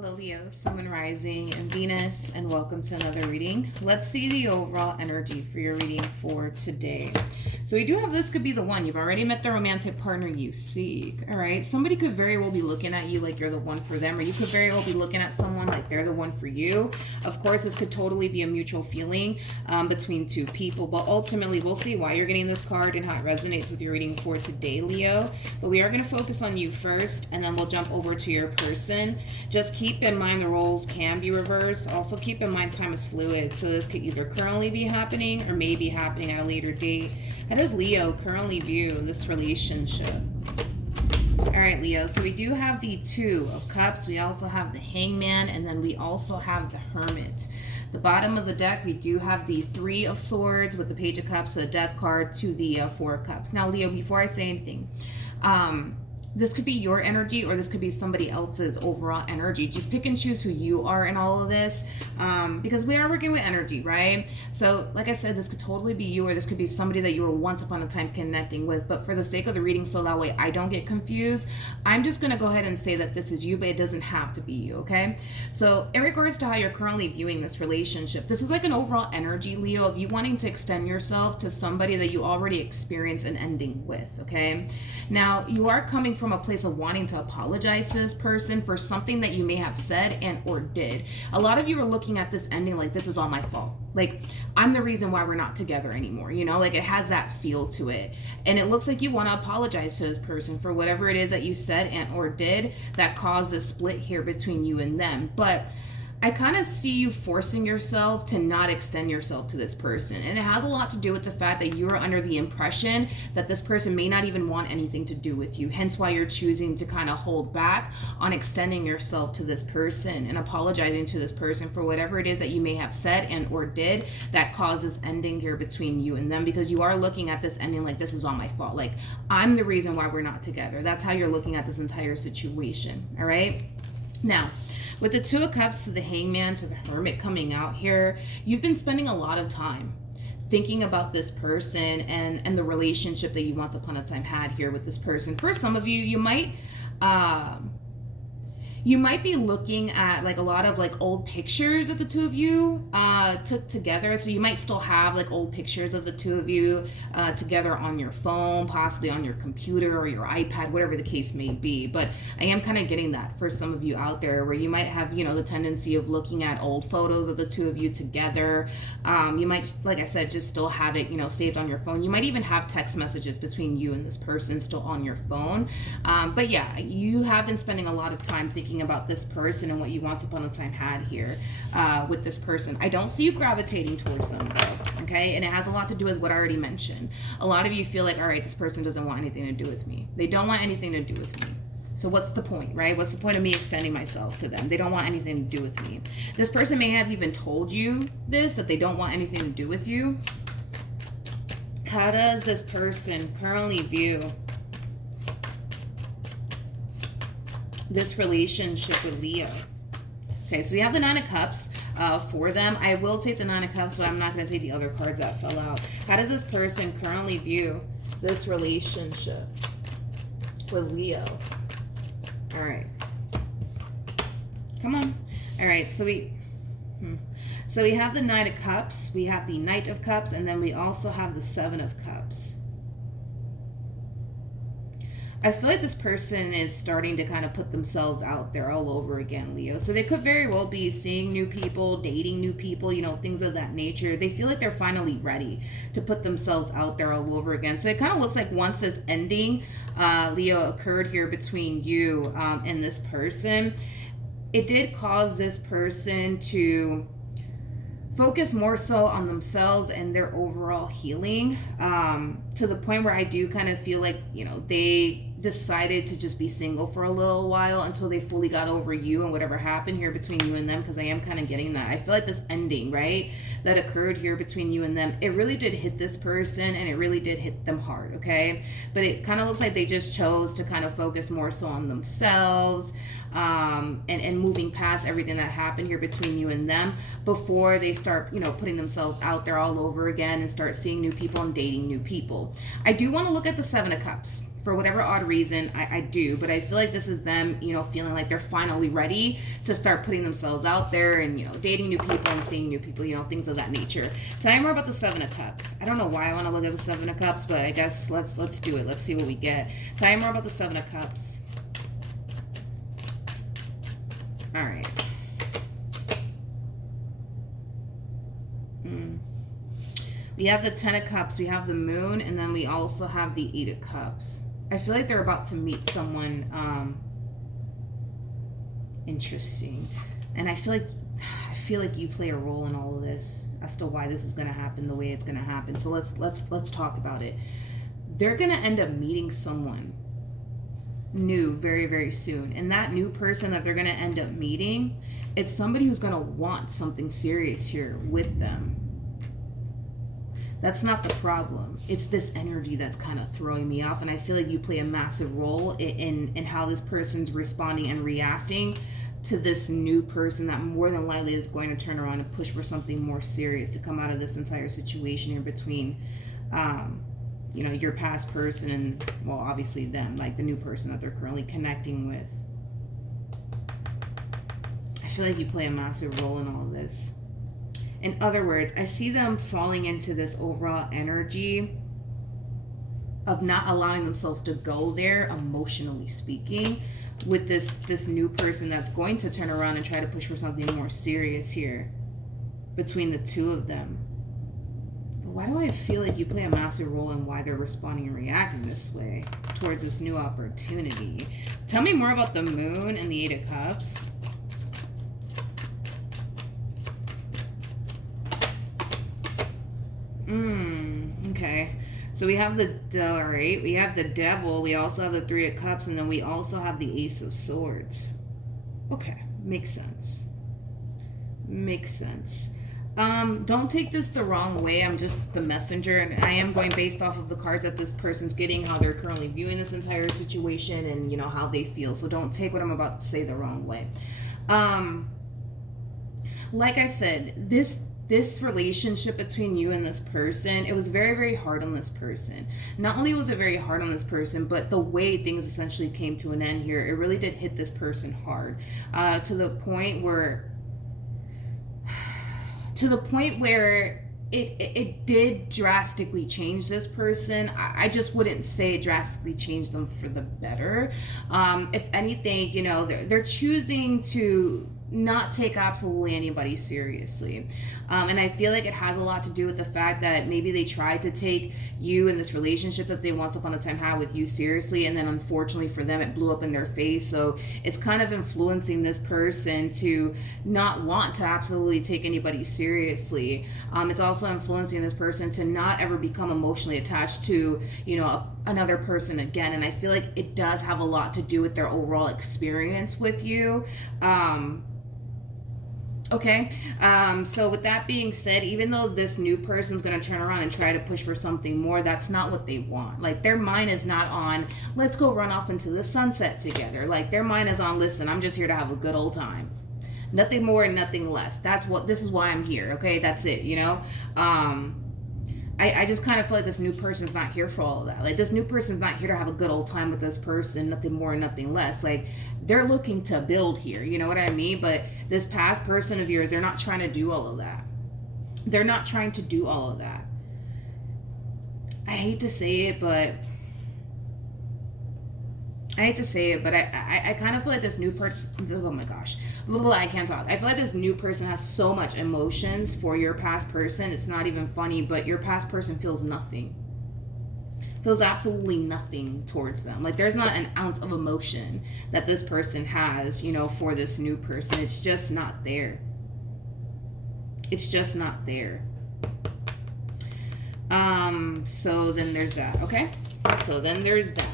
Hello Leo, Sun and Rising and Venus, and welcome to another reading. Let's see the overall energy for your reading for today. So we do have this could be the one. You've already met the romantic partner you seek. All right. Somebody could very well be looking at you like you're the one for them, or you could very well be looking at someone like they're the one for you. Of course, this could totally be a mutual feeling between two people, but ultimately we'll see why you're getting this card and how it resonates with your reading for today, Leo. But we are going to focus on you first, and then we'll jump over to your person. Just keep in mind the roles can be reversed. Also keep in mind time is fluid, so this could either currently be happening or may be happening at a later date. How does Leo currently view this relationship? All right, Leo, so we do have the Two of Cups, we also have the Hangman, and then we also have the Hermit. The bottom of the deck, we do have the Three of Swords with the Page of Cups, the Death card, to the Four of Cups. Now, Leo, before I say anything, this could be your energy or this could be somebody else's overall energy. Just pick and choose who you are in all of this, because we are working with energy, right? So like I said, this could totally be you, or this could be somebody that you were once upon a time connecting with. But for the sake of the reading, so that way I don't get confused, I'm just going to go ahead and say that this is you, but it doesn't have to be you, okay? So in regards to how you're currently viewing this relationship, this is like an overall energy, Leo, of you wanting to extend yourself to somebody that you already experienced an ending with, okay? Now, you are coming from a place of wanting to apologize to this person for something that you may have said and or did. A lot of you are looking at this ending like this is all my fault. Like, I'm the reason why we're not together anymore, you know? Like, it has that feel to it. And it looks like you want to apologize to this person for whatever it is that you said and or did that caused a split here between you and them. But I kind of see you forcing yourself to not extend yourself to this person. And it has a lot to do with the fact that you are under the impression that this person may not even want anything to do with you. Hence why you're choosing to kind of hold back on extending yourself to this person and apologizing to this person for whatever it is that you may have said and or did that causes ending here between you and them, because you are looking at this ending like this is all my fault. Like, I'm the reason why we're not together. That's how you're looking at this entire situation. All right. Now, with the Two of Cups to the Hangman to the Hermit coming out here, you've been spending a lot of time thinking about this person and the relationship that you once upon a time had here with this person. For some of you, you might be looking at like a lot of like old pictures that the two of you took together. So you might still have like old pictures of the two of you together on your phone, possibly on your computer or your iPad, whatever the case may be. But I am kind of getting that for some of you out there where you might have, you know, the tendency of looking at old photos of the two of you together. You might, like I said, just still have it, you know, saved on your phone. You might even have text messages between you and this person still on your phone. But yeah, you have been spending a lot of time thinking about this person and what you once upon a time had here with this person. I don't see you gravitating towards them though, okay? And it has a lot to do with what I already mentioned. A lot of you feel like, all right, this person doesn't want anything to do with me. They don't want anything to do with me. So what's the point, right? What's the point of me extending myself to them? They don't want anything to do with me. This person may have even told you this, that they don't want anything to do with you. How does this person currently view this relationship with Leo? Okay, so we have the Nine of Cups for them. I will take the Nine of Cups, but I'm not going to take the other cards that fell out. How does this person currently view this relationship with Leo? All right. Come on. All right, so we have the Knight of Cups, we have the Knight of Cups, and then we also have the Seven of Cups. I feel like this person is starting to kind of put themselves out there all over again, Leo. So they could very well be seeing new people, dating new people, you know, things of that nature. They feel like they're finally ready to put themselves out there all over again. So it kind of looks like once this ending, Leo, occurred here between you and this person, it did cause this person to focus more so on themselves and their overall healing, to the point where I do kind of feel like, you know, they decided to just be single for a little while until they fully got over you and whatever happened here between you and them, because I am kind of getting that. I feel like this ending, right, that occurred here between you and them, it really did hit this person and it really did hit them hard, okay? But it kind of looks like they just chose to kind of focus more so on themselves, and moving past everything that happened here between you and them before they start, you know, putting themselves out there all over again and start seeing new people and dating new people. I do want to look at the Seven of Cups. For whatever odd reason, I do, but I feel like this is them, you know, feeling like they're finally ready to start putting themselves out there and, you know, dating new people and seeing new people, you know, things of that nature. Tell me more about the Seven of Cups. I don't know why I want to look at the Seven of Cups, but I guess let's do it. Let's see what we get. Tell me more about the Seven of Cups. All right. We have the Ten of Cups, we have the Moon, and then we also have the Eight of Cups. I feel like they're about to meet someone interesting. And I feel like you play a role in all of this as to why this is going to happen the way it's going to happen. So let's talk about it. They're going to end up meeting someone new very, very soon. And that new person that they're going to end up meeting, it's somebody who's going to want something serious here with them. That's not the problem. It's this energy that's kind of throwing me off, and I feel like you play a massive role in how this person's responding and reacting to this new person that more than likely is going to turn around and push for something more serious to come out of this entire situation here between, you know, your past person and, well, obviously them, like the new person that they're currently connecting with. I feel like you play a massive role in all of this. In other words, I see them falling into this overall energy of not allowing themselves to go there, emotionally speaking, with this new person that's going to turn around and try to push for something more serious here between the two of them. But why do I feel like you play a massive role in why they're responding and reacting this way towards this new opportunity? Tell me more about the Moon and the Eight of Cups. Okay. So we have the Devil, we also have the Three of Cups, and then we also have the Ace of Swords. Okay, makes sense. Makes sense. Don't take this the wrong way. I'm just the messenger, and I am going based off of the cards that this person's getting, how they're currently viewing this entire situation, and, you know, how they feel. So don't take what I'm about to say the wrong way. Like I said, this relationship between you and this person, it was very, very hard on this person. Not only was it very hard on this person, but the way things essentially came to an end here, it really did hit this person hard, to the point where it did drastically change this person. I just wouldn't say it drastically changed them for the better. If anything, you know, they're choosing to not take absolutely anybody seriously. And I feel like it has a lot to do with the fact that maybe they tried to take you and this relationship that they once upon a time had with you seriously, and then unfortunately for them it blew up in their face. So it's kind of influencing this person to not want to absolutely take anybody seriously. It's also influencing this person to not ever become emotionally attached to, you know, another person again. And I feel like it does have a lot to do with their overall experience with you. Okay, so with that being said, even though this new person's going to turn around and try to push for something more, that's not what they want. Like, their mind is not on, let's go run off into the sunset together. Like, their mind is on, listen, I'm just here to have a good old time. Nothing more and nothing less. This is why I'm here, okay? That's it, you know? I just kind of feel like this new person's not here for all of that. Like, this new person's not here to have a good old time with this person, nothing more and nothing less. Like, they're looking to build here, you know what I mean? But this past person of yours, they're not trying to do all of that. They're not trying to do all of that. I hate to say it, but I kind of feel like this new person, oh my gosh, I can't talk. I feel like this new person has so much emotions for your past person. It's not even funny, but your past person feels nothing. Feels absolutely nothing towards them. Like, there's not an ounce of emotion that this person has, you know, for this new person. It's just not there. It's just not there. So then there's that, okay? So then there's that.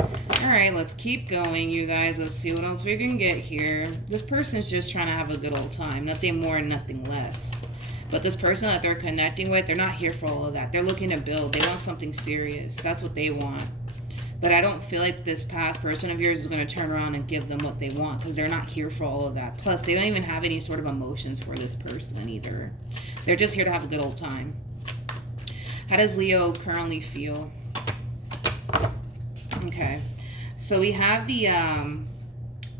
All right, let's keep going, you guys. Let's see what else we can get here. This person's just trying to have a good old time. Nothing more and nothing less. But this person that they're connecting with, they're not here for all of that. They're looking to build. They want something serious. That's what they want. But I don't feel like this past person of yours is going to turn around and give them what they want, because they're not here for all of that. Plus, they don't even have any sort of emotions for this person either. They're just here to have a good old time. How does Leo currently feel? Okay. So we have the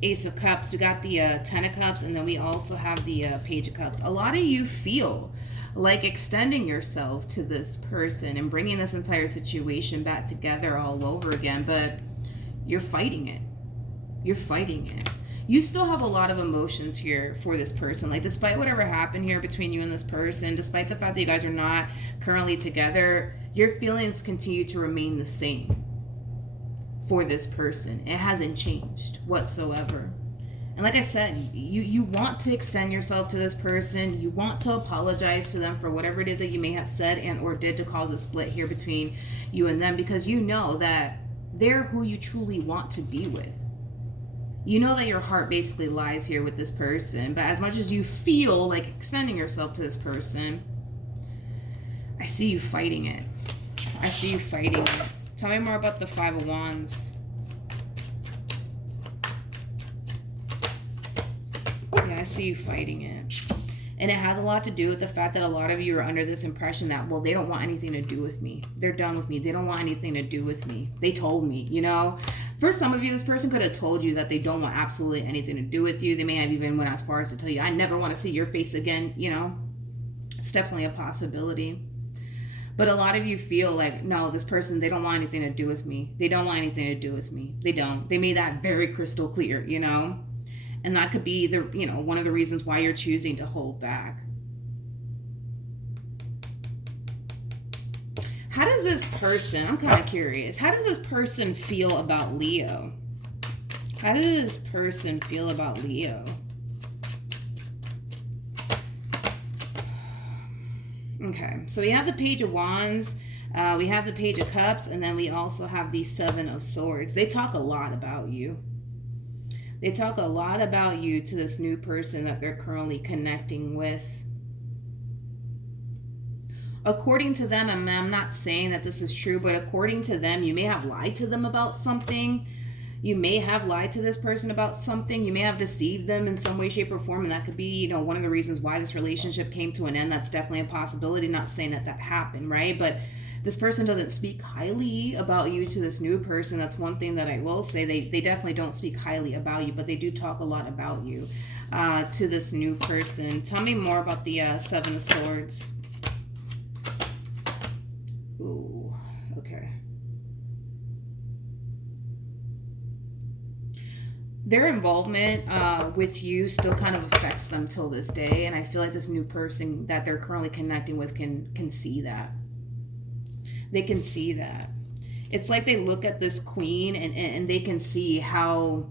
Ace of Cups, we got the Ten of Cups, and then we also have the Page of Cups. A lot of you feel like extending yourself to this person and bringing this entire situation back together all over again, but you're fighting it. You're fighting it. You still have a lot of emotions here for this person. Like, despite whatever happened here between you and this person, despite the fact that you guys are not currently together, your feelings continue to remain the same for this person. It hasn't changed whatsoever. And like I said, you want to extend yourself to this person. You want to apologize to them for whatever it is that you may have said and or did to cause a split here between you and them, because you know that they're who you truly want to be with. You know that your heart basically lies here with this person, but as much as you feel like extending yourself to this person, I see you fighting it. I see you fighting it. Tell me more about the Five of Wands. Yeah, I see you fighting it. And it has a lot to do with the fact that a lot of you are under this impression that, well, they don't want anything to do with me. They're done with me. They don't want anything to do with me. They told me, you know? For some of you, this person could have told you that they don't want absolutely anything to do with you. They may have even went as far as to tell you, I never want to see your face again, you know? It's definitely a possibility. But a lot of you feel like, no, this person, they don't want anything to do with me. They don't want anything to do with me. They don't. They made that very crystal clear, you know? And that could be the, you know, one of the reasons why you're choosing to hold back. How does this person, I'm kind of curious, how does this person feel about Leo? How does this person feel about Leo? Okay, so we have the Page of Wands, we have the Page of Cups, and then we also have the Seven of Swords. They talk a lot about you. They talk a lot about you to this new person that they're currently connecting with. According to them, I'm not saying that this is true, but according to them, you may have lied to them about something. You may have lied to this person about something. You may have deceived them in some way, shape, or form, and that could be, you know, one of the reasons why this relationship came to an end. That's definitely a possibility. Not saying that that happened, right? But this person doesn't speak highly about you to this new person. That's one thing that I will say. They definitely don't speak highly about you, but they do talk a lot about you to this new person. Tell me more about the Seven of Swords. Ooh, okay. Their involvement with you still kind of affects them till this day, and I feel like this new person that they're currently connecting with can see that. They can see that. It's like they look at this queen and they can see how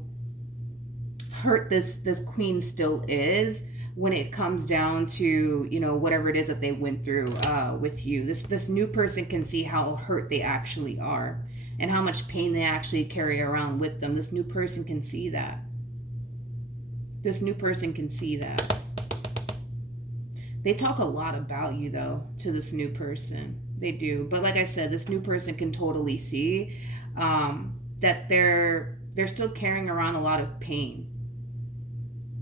hurt this queen still is when it comes down to, you know, whatever it is that they went through with you. This new person can see how hurt they actually are and how much pain they actually carry around with them. This new person can see that. This new person can see that. They talk a lot about you, though, to this new person. They do. But like I said, this new person can totally see that they're still carrying around a lot of pain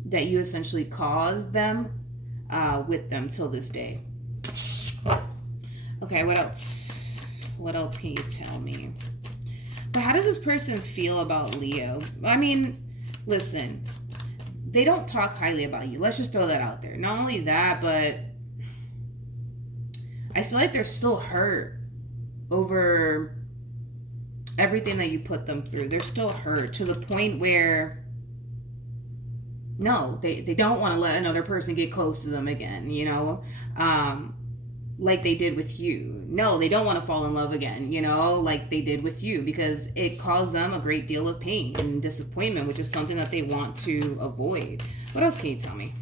that you essentially caused them with them till this day. Okay, what else? What else can you tell me? But how does this person feel about Leo? I mean, listen, they don't talk highly about you. Let's just throw that out there. Not only that, but I feel like they're still hurt over everything that you put them through. They're still hurt to the point where, no, they don't want to let another person get close to them again, you know, like they did with you. No, they don't want to fall in love again, you know, like they did with you, because it caused them a great deal of pain and disappointment, which is something that they want to avoid. What else can you tell me?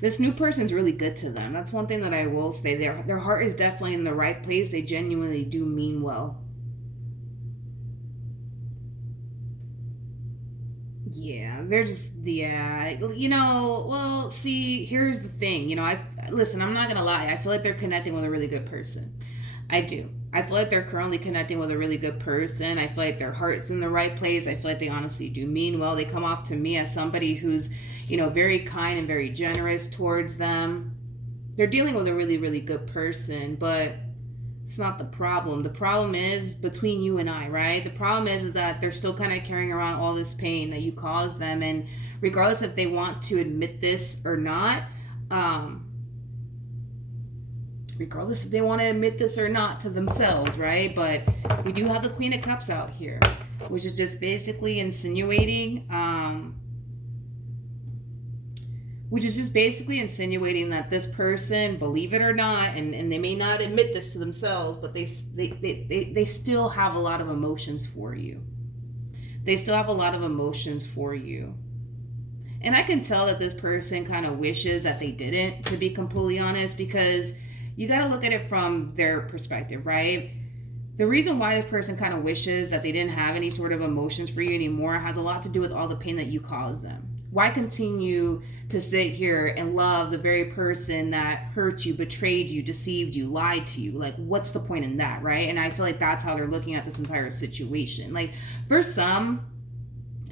This new person's really good to them. That's one thing that I will say. Their heart is definitely in the right place. They genuinely do mean well. Yeah, they're just, yeah, you know, well, see, here's the thing, you know, listen, I'm not gonna lie, I feel like they're connecting with a really good person. I do. I feel like they're currently connecting with a really good person. I feel like their heart's in the right place. I feel like they honestly do mean well. They come off to me as somebody who's, you know, very kind and very generous towards them. They're dealing with a really, really good person, but It's not the problem. The problem is between you and I, right? The problem is that they're still kind of carrying around all this pain that you caused them, and regardless if they want to admit this or not, um, regardless if they want to admit this or not to themselves, right? But we do have the Queen of Cups out here, which is just basically insinuating, that this person, believe it or not, and they may not admit this to themselves, but they still have a lot of emotions for you. They still have a lot of emotions for you. And I can tell that this person kind of wishes that they didn't, to be completely honest, because you got to look at it from their perspective, right? The reason why this person kind of wishes that they didn't have any sort of emotions for you anymore has a lot to do with all the pain that you caused them. Why continue to sit here and love the very person that hurt you, betrayed you, deceived you, lied to you? Like, what's the point in that, right? And I feel like that's how they're looking at this entire situation. Like, for some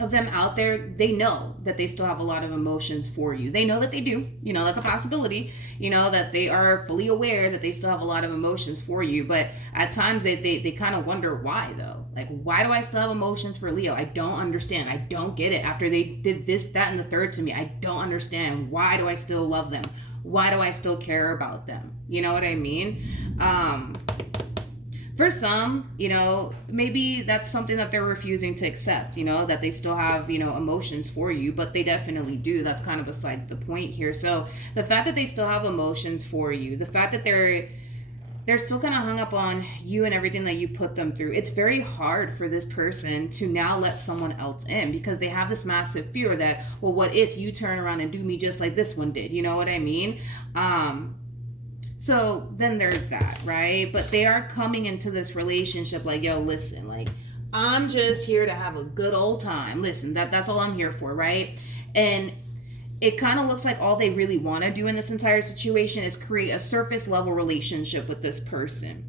of them out there, they know that they still have a lot of emotions for you. They know that they do. You know, that's a possibility. You know, that they are fully aware that they still have a lot of emotions for you. But at times they kind of wonder why, though. Like, why do I still have emotions for Leo? I don't understand. I don't get it. After they did this, that, and the third to me, I don't understand. Why do I still love them? Why do I still care about them? You know what I mean? For some, you know, maybe that's something that they're refusing to accept, you know, that they still have, you know, emotions for you, but they definitely do. That's kind of besides the point here. So the fact that they still have emotions for you, the fact that they're still kind of hung up on you and everything that you put them through, it's very hard for this person to now let someone else in, because they have this massive fear that, well, what if you turn around and do me just like this one did? You know what I mean? So then there's that, right? But they are coming into this relationship like, yo, listen, like, I'm just here to have a good old time. Listen, that's all I'm here for, right? And it kind of looks like all they really want to do in this entire situation is create a surface level relationship with this person.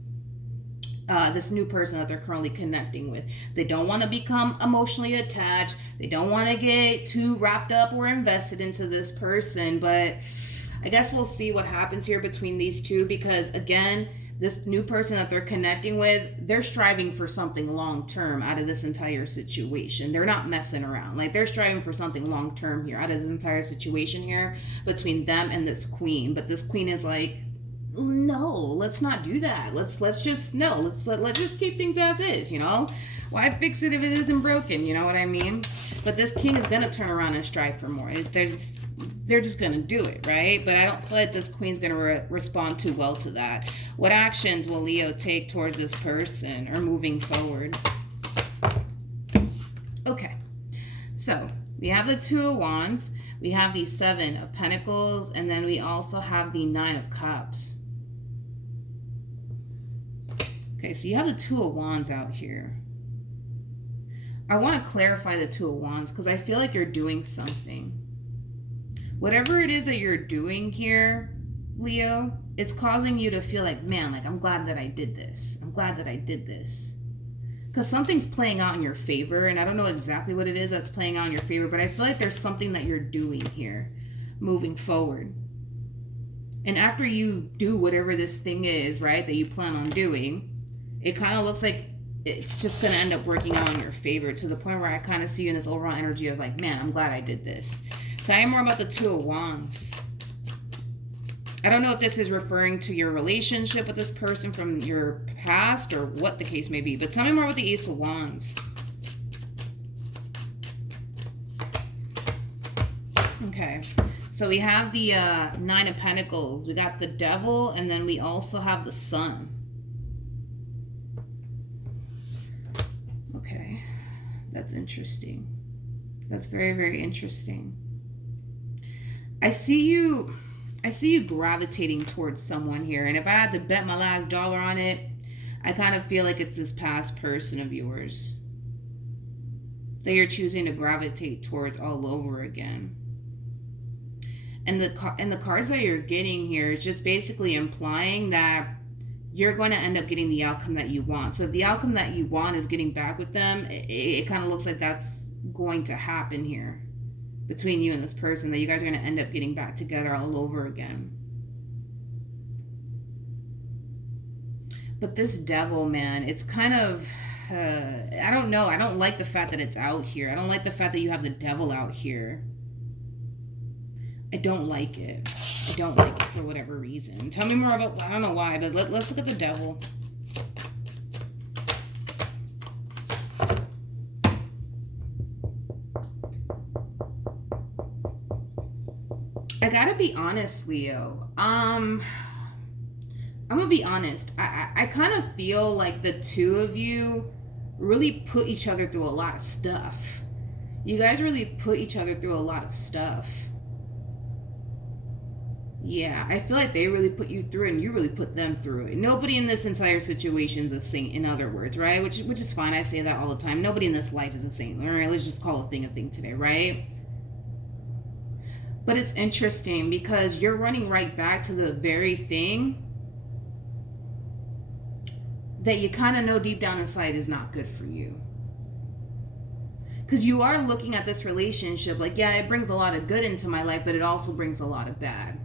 This new person that they're currently connecting with. They don't want to become emotionally attached. They don't want to get too wrapped up or invested into this person, but I guess we'll see what happens here between these two, because again, this new person that they're connecting with, they're striving for something long term out of this entire situation. They're not messing around. Like, they're striving for something long term here out of this entire situation here between them and this queen. But this queen is like, no, let's not do that. Let's just let's just keep things as is, you know? Why fix it if it isn't broken? You know what I mean? But this king is gonna turn around and strive for more. They're just gonna do it, right? But I don't feel like this queen's gonna respond too well to that. What actions will Leo take towards this person or moving forward? Okay, so we have the Two of Wands, we have the Seven of Pentacles, and then we also have the Nine of Cups. Okay, so you have the Two of Wands out here. I want to clarify the Two of Wands because I feel like you're doing something. Whatever it is that you're doing here, Leo, it's causing you to feel like, man, like, I'm glad that I did this. I'm glad that I did this. Because something's playing out in your favor, and I don't know exactly what it is that's playing out in your favor, but I feel like there's something that you're doing here moving forward. And after you do whatever this thing is, right, that you plan on doing, it kind of looks like it's just going to end up working out in your favor, to the point where I kind of see you in this overall energy of like, man, I'm glad I did this. Tell me more about the Two of Wands. I don't know if this is referring to your relationship with this person from your past or what the case may be, but tell me more about the Ace of Wands. Okay, so we have the Nine of Pentacles. We got the Devil, and then we also have the Sun. Okay, that's interesting. That's very, very interesting. I see you gravitating towards someone here, and if I had to bet my last dollar on it, I kind of feel like it's this past person of yours that you're choosing to gravitate towards all over again. And the cards that you're getting here is just basically implying that you're going to end up getting the outcome that you want. So if the outcome that you want is getting back with them, it kind of looks like that's going to happen here between you and this person, that you guys are going to end up getting back together all over again. But this devil, man, it's kind of, I don't know. I don't like the fact that it's out here. I don't like the fact that you have the devil out here. I don't like it. I don't like it for whatever reason. Tell me more about, I don't know why, but let's look at the devil. I gotta be honest, Leo. I'm gonna be honest. I kind of feel like the two of you really put each other through a lot of stuff. You guys really put each other through a lot of stuff. Yeah, I feel like they really put you through it and you really put them through it. Nobody in this entire situation is a saint, in other words, right? Which is fine. I say that all the time. Nobody in this life is a saint. All right, let's just call a thing today, right? But it's interesting because you're running right back to the very thing that you kind of know deep down inside is not good for you. Because you are looking at this relationship like, yeah, it brings a lot of good into my life, but it also brings a lot of bad,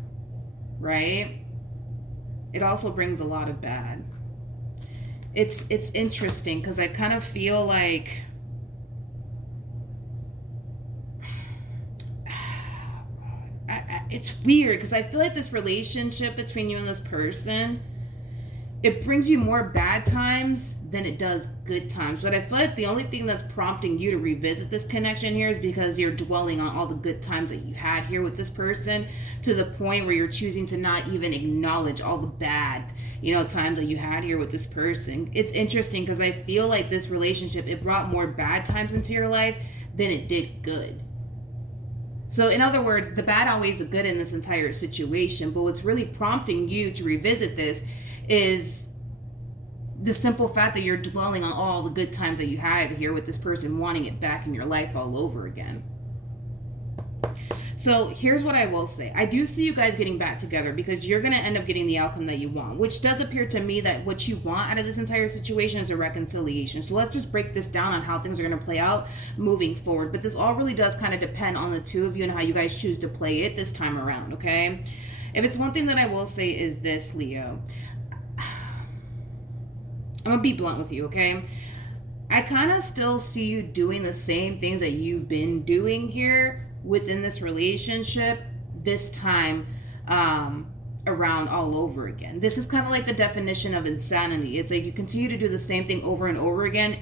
right? It also brings a lot of bad. It's interesting because I kind of feel like it's weird because I feel like this relationship between you and this person, it brings you more bad times than it does good times. But I feel like the only thing that's prompting you to revisit this connection here is because you're dwelling on all the good times that you had here with this person to the point where you're choosing to not even acknowledge all the bad, times that you had here with this person. It's interesting because I feel like this relationship, it brought more bad times into your life than it did good. So in other words, the bad outweighs the good in this entire situation. But what's really prompting you to revisit this is the simple fact that you're dwelling on all the good times that you had here with this person, wanting it back in your life all over again. So here's what I will say. I do see you guys getting back together because you're going to end up getting the outcome that you want, which does appear to me that what you want out of this entire situation is a reconciliation. So let's just break this down on how things are going to play out moving forward. But this all really does kind of depend on the two of you and how you guys choose to play it this time around, okay? If it's one thing that I will say is this, Leo. I'm going to be blunt with you, okay? I kind of still see you doing the same things that you've been doing here within this relationship this time around all over again. This is kind of like the definition of insanity. It's like you continue to do the same thing over and over again,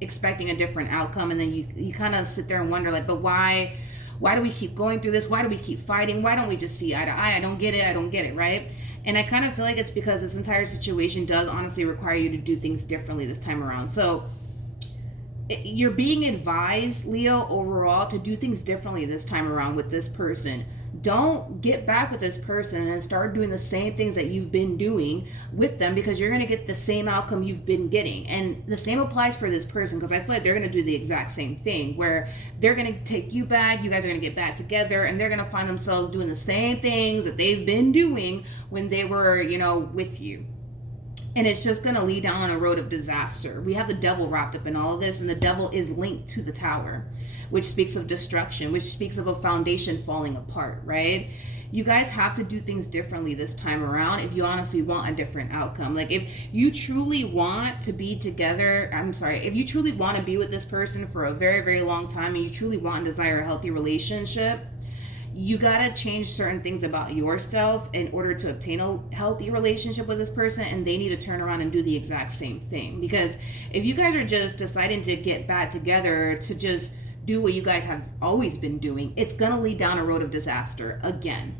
expecting a different outcome, and then you kind of sit there and wonder like, but why do we keep going through this? Why do we keep fighting? Why don't we just see eye to eye? I don't get it, right? And I kind of feel like it's because this entire situation does honestly require you to do things differently this time around. So you're being advised, Leo, overall to do things differently this time around with this person. Don't get back with this person and start doing the same things that you've been doing with them, because you're going to get the same outcome you've been getting. And the same applies for this person, because I feel like they're going to do the exact same thing, where they're going to take you back, you guys are going to get back together, and they're going to find themselves doing the same things that they've been doing when they were, with you. And it's just going to lead down on a road of disaster. We have the devil wrapped up in all of this, and the devil is linked to the tower, which speaks of destruction, which speaks of a foundation falling apart, right? You guys have to do things differently this time around if you honestly want a different outcome. Like, if you truly want to be together, if you truly want to be with this person for a very, very long time, and you truly want and desire a healthy relationship, you gotta change certain things about yourself in order to obtain a healthy relationship with this person, and they need to turn around and do the exact same thing. Because if you guys are just deciding to get back together to just do what you guys have always been doing, it's gonna lead down a road of disaster again.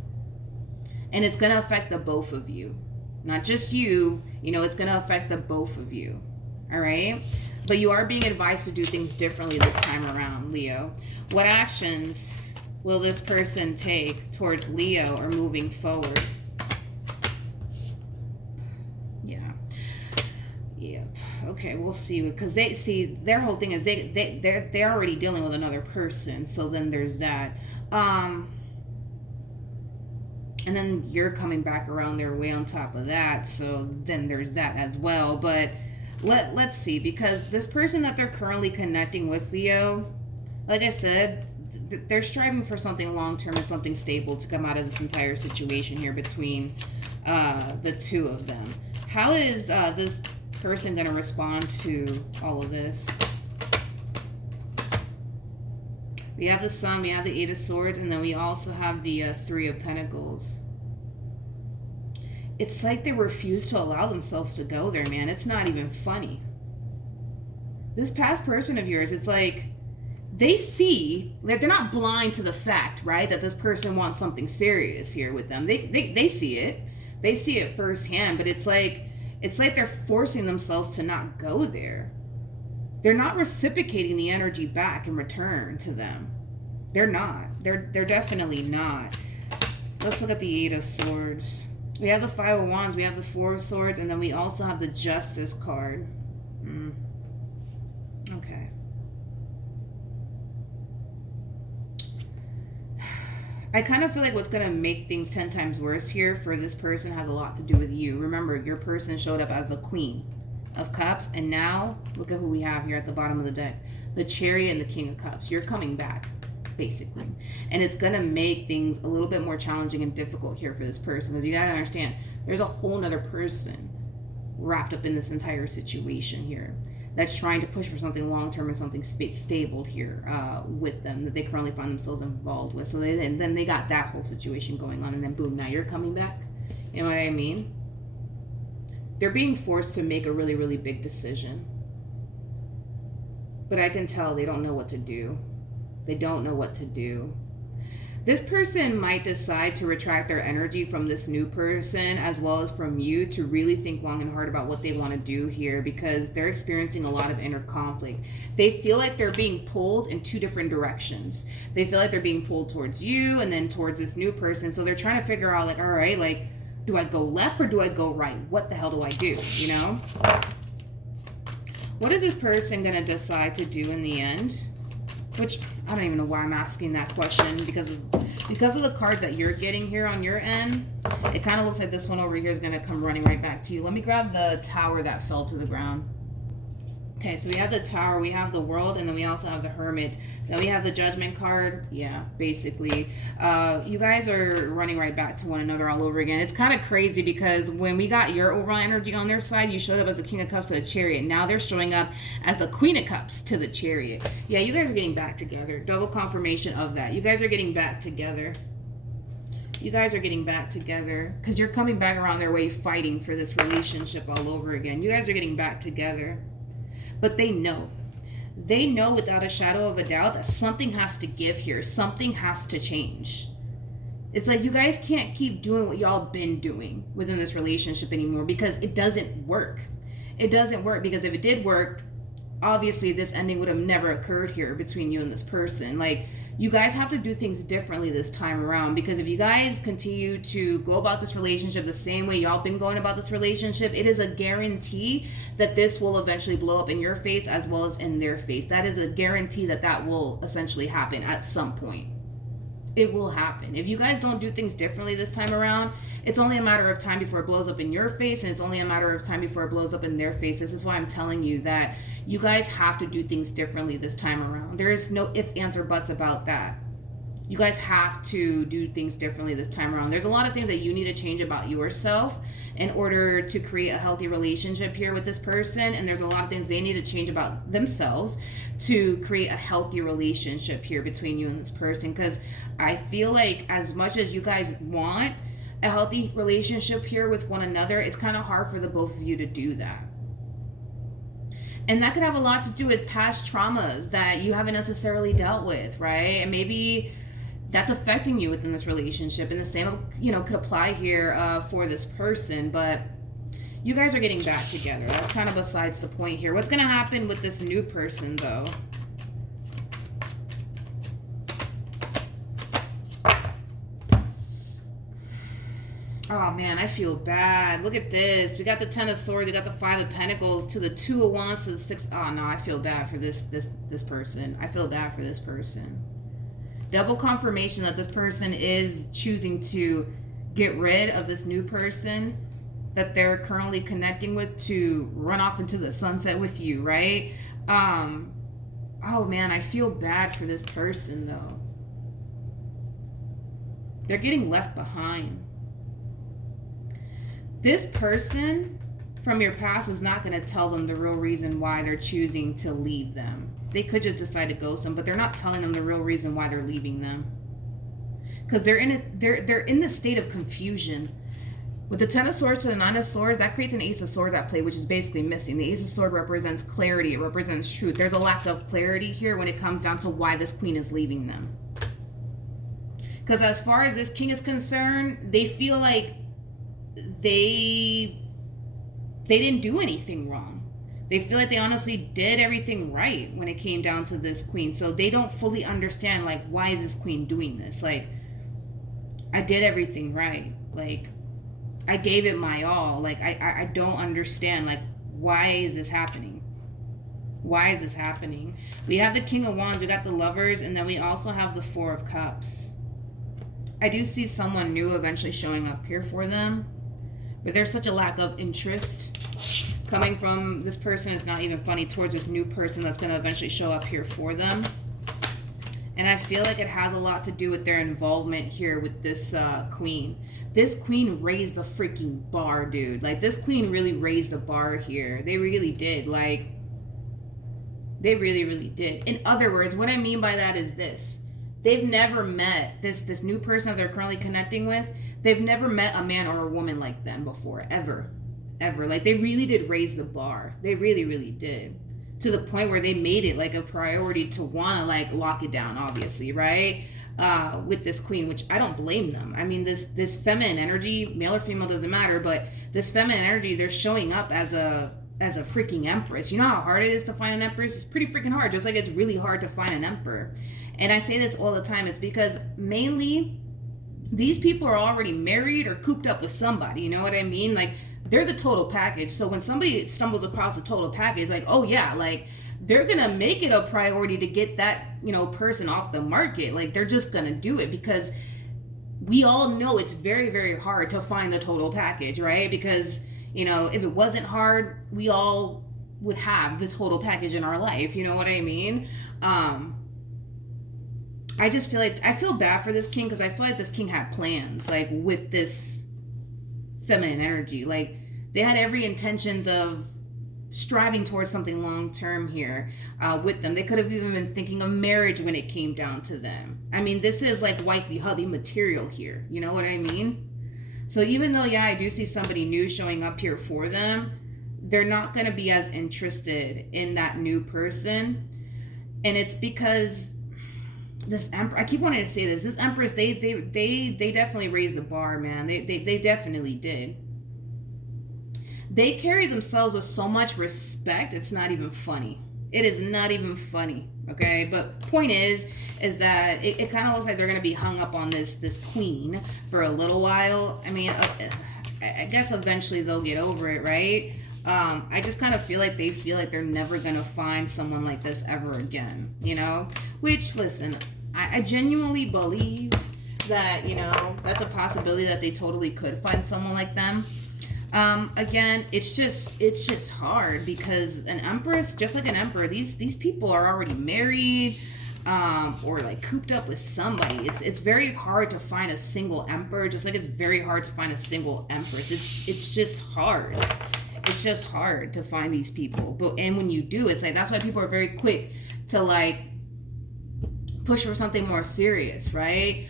And it's gonna affect the both of you. Not just you, it's gonna affect the both of you. All right? But you are being advised to do things differently this time around, Leo. What actions will this person take towards Leo or moving forward? Yeah. Okay, we'll see. Because their whole thing is they're already dealing with another person. So then there's that. And then you're coming back around their way on top of that. So then there's that as well. But let's see. Because this person that they're currently connecting with, Leo, like I said, they're striving for something long-term and something stable to come out of this entire situation here between the two of them. How is this person going to respond to all of this? We have the Sun, we have the Eight of Swords, and then we also have the Three of Pentacles. It's like they refuse to allow themselves to go there, man. It's not even funny. This past person of yours, it's like they see, they're not blind to the fact, right, that this person wants something serious here with them. They see it. They see it firsthand, but it's like they're forcing themselves to not go there. They're not reciprocating the energy back in return to them. They're not. They're definitely not. Let's look at the Eight of Swords. We have the Five of Wands, we have the Four of Swords, and then we also have the Justice card. Okay. I kind of feel like what's going to make things 10 times worse here for this person has a lot to do with you. Remember, your person showed up as a Queen of Cups, and now look at who we have here at the bottom of the deck. The Chariot and the King of Cups. You're coming back, basically. And it's going to make things a little bit more challenging and difficult here for this person, because you got to understand, there's a whole nother person wrapped up in this entire situation here that's trying to push for something long-term and something stable here with them that they currently find themselves involved with. So then they got that whole situation going on, and then boom, now you're coming back. You know what I mean? They're being forced to make a really, really big decision. But I can tell they don't know what to do. They don't know what to do. This person might decide to retract their energy from this new person as well as from you to really think long and hard about what they want to do here, because they're experiencing a lot of inner conflict. They feel like they're being pulled in two different directions. They feel like they're being pulled towards you and then towards this new person. So they're trying to figure out, like, all right, like, do I go left or do I go right? What the hell do I do, you know? What is this person going to decide to do in the end? Which, I don't even know why I'm asking that question, because of the cards that you're getting here on your end. It kind of looks like this one over here is going to come running right back to you. Let me grab the Tower that fell to the ground. Okay, so we have the Tower, we have the World, and then we also have the Hermit. Then we have the Judgment card. Yeah, basically. You guys are running right back to one another all over again. It's kind of crazy because when we got your overall energy on their side, you showed up as the King of Cups to the Chariot. Now they're showing up as the Queen of Cups to the Chariot. Yeah, you guys are getting back together. Double confirmation of that. You guys are getting back together. You guys are getting back together because you're coming back around their way fighting for this relationship all over again. You guys are getting back together. But they know without a shadow of a doubt that something has to give here. Something has to change. It's like you guys can't keep doing what y'all been doing within this relationship anymore, because it doesn't work. It doesn't work, because if it did work, obviously this ending would have never occurred here between you and this person. Like, you guys have to do things differently this time around, because if you guys continue to go about this relationship the same way y'all been going about this relationship, it is a guarantee that this will eventually blow up in your face as well as in their face. That is a guarantee that that will essentially happen at some point. It will happen. If you guys don't do things differently this time around, it's only a matter of time before it blows up in your face, and it's only a matter of time before it blows up in their face. This is why I'm telling you that you guys have to do things differently this time around. There's no ifs, ands, or buts about that. You guys have to do things differently this time around. There's a lot of things that you need to change about yourself in order to create a healthy relationship here with this person, and there's a lot of things they need to change about themselves to create a healthy relationship here between you and this person. Because I feel like as much as you guys want a healthy relationship here with one another, it's kind of hard for the both of you to do that. And that could have a lot to do with past traumas that you haven't necessarily dealt with, right? And maybe that's affecting you within this relationship, and the same, you know, could apply here for this person. But you guys are getting back together. That's kind of besides the point here. What's going to happen with this new person, though? Oh man, I feel bad. Look at this. We got the Ten of Swords, we got the Five of Pentacles, to the Two of Wands, to the Six. Oh no, I feel bad for this person. I feel bad for this person. Double confirmation that this person is choosing to get rid of this new person that they're currently connecting with to run off into the sunset with you, right? Oh man, I feel bad for this person though. They're getting left behind. This person from your past is not going to tell them the real reason why they're choosing to leave them. They could just decide to ghost them, but they're not telling them the real reason why they're leaving them. Because they're in this state of confusion. With the Ten of Swords to the Nine of Swords, that creates an Ace of Swords at play, which is basically missing. The Ace of Swords represents clarity. It represents truth. There's a lack of clarity here when it comes down to why this queen is leaving them. Because as far as this king is concerned, they feel like they didn't do anything wrong. They feel like they honestly did everything right when it came down to this queen. So they don't fully understand, like, why is this queen doing this? Like, I did everything right. Like, I gave it my all. Like, I don't understand. Like, why is this happening? Why is this happening? We have the King of Wands, we got the Lovers, and then we also have the Four of Cups. I do see someone new eventually showing up here for them, but there's such a lack of interest coming from this person. It's not even funny towards this new person that's going to eventually show up here for them. And I feel like it has a lot to do with their involvement here with this queen. This queen raised the freaking bar, dude. Like, this queen really raised the bar here. They really did. Like, they really, really did. In other words, what I mean by that is this. They've never met this new person that they're currently connecting with. They've never met a man or a woman like them before, ever. Like, they really did raise the bar. They really, really did. To the point where they made it like a priority to want to like lock it down, obviously, right? With this queen, which I don't blame them. I mean, this feminine energy, male or female, doesn't matter, but this feminine energy, they're showing up as a freaking empress. You know how hard it is to find an empress? It's pretty freaking hard, just like it's really hard to find an emperor. And I say this all the time. It's because mainly these people are already married or cooped up with somebody. You know what I mean? Like, they're the total package. So when somebody stumbles across a total package, like, oh yeah, like, they're gonna make it a priority to get that, you know, person off the market. Like, they're just gonna do it because we all know it's very, very hard to find the total package, right? Because, you know, if it wasn't hard, we all would have the total package in our life. You know what I mean? I just feel like, I feel bad for this king because I feel like this king had plans, like, with this feminine energy. Like, they had every intentions of striving towards something long term here with them. They could have even been thinking of marriage when it came down to them. I mean, this is like wifey hubby material here. You know what I mean? So even though, yeah, I do see somebody new showing up here for them, they're not going to be as interested in that new person. And it's because this emperor, I keep wanting to say this empress, they definitely raised the bar, man. They definitely did. They carry themselves with so much respect, it's not even funny. It is not even funny, okay? But point is that it kind of looks like they're going to be hung up on this queen for a little while. I mean, I guess eventually they'll get over it, right? I just kind of feel like they feel like they're never going to find someone like this ever again, you know? Which, listen, I genuinely believe that, you know, that's a possibility that they totally could find someone like them. Again, it's just hard because an empress, just like an emperor, these people are already married, or like cooped up with somebody. It's very hard to find a single emperor, just like it's very hard to find a single empress. It's just hard. It's just hard to find these people. And when you do, it's like, that's why people are very quick to like push for something more serious, right?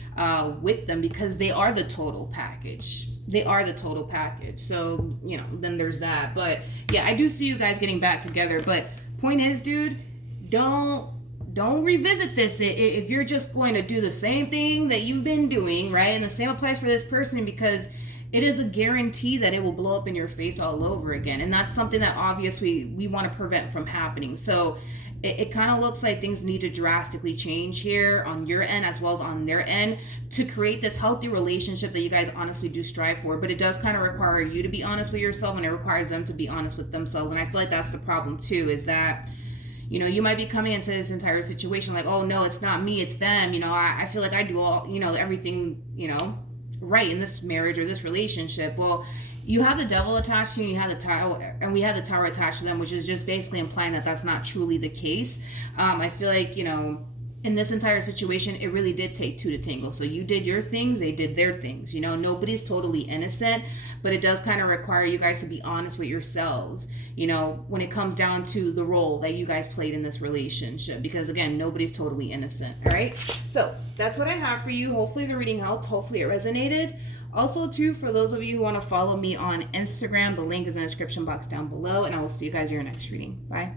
With them, because they are the total package. They are the total package. So, you know, then there's that. But yeah, I do see you guys getting back together. But point is, dude, don't revisit this if you're just going to do the same thing that you've been doing, right? And the same applies for this person, because it is a guarantee that it will blow up in your face all over again. And that's something that obviously we want to prevent from happening. So it kind of looks like things need to drastically change here on your end as well as on their end to create this healthy relationship that you guys honestly do strive for. But it does kind of require you to be honest with yourself, and it requires them to be honest with themselves. And I feel like that's the problem too, is that, you know, you might be coming into this entire situation like, oh no, it's not me, it's them. You know, I feel like I do all, you know, everything, you know, right in this marriage or this relationship. Well, you have the devil attached to you, you have the tower, and we have the tower attached to them, which is just basically implying that that's not truly the case. I feel like, you know, in this entire situation, it really did take two to tango. So you did your things, they did their things. You know, nobody's totally innocent, but it does kind of require you guys to be honest with yourselves, you know, when it comes down to the role that you guys played in this relationship. Because again, nobody's totally innocent. All right. So that's what I have for you. Hopefully the reading helped. Hopefully it resonated. Also, too, for those of you who want to follow me on Instagram, the link is in the description box down below. And I will see you guys in your next reading. Bye.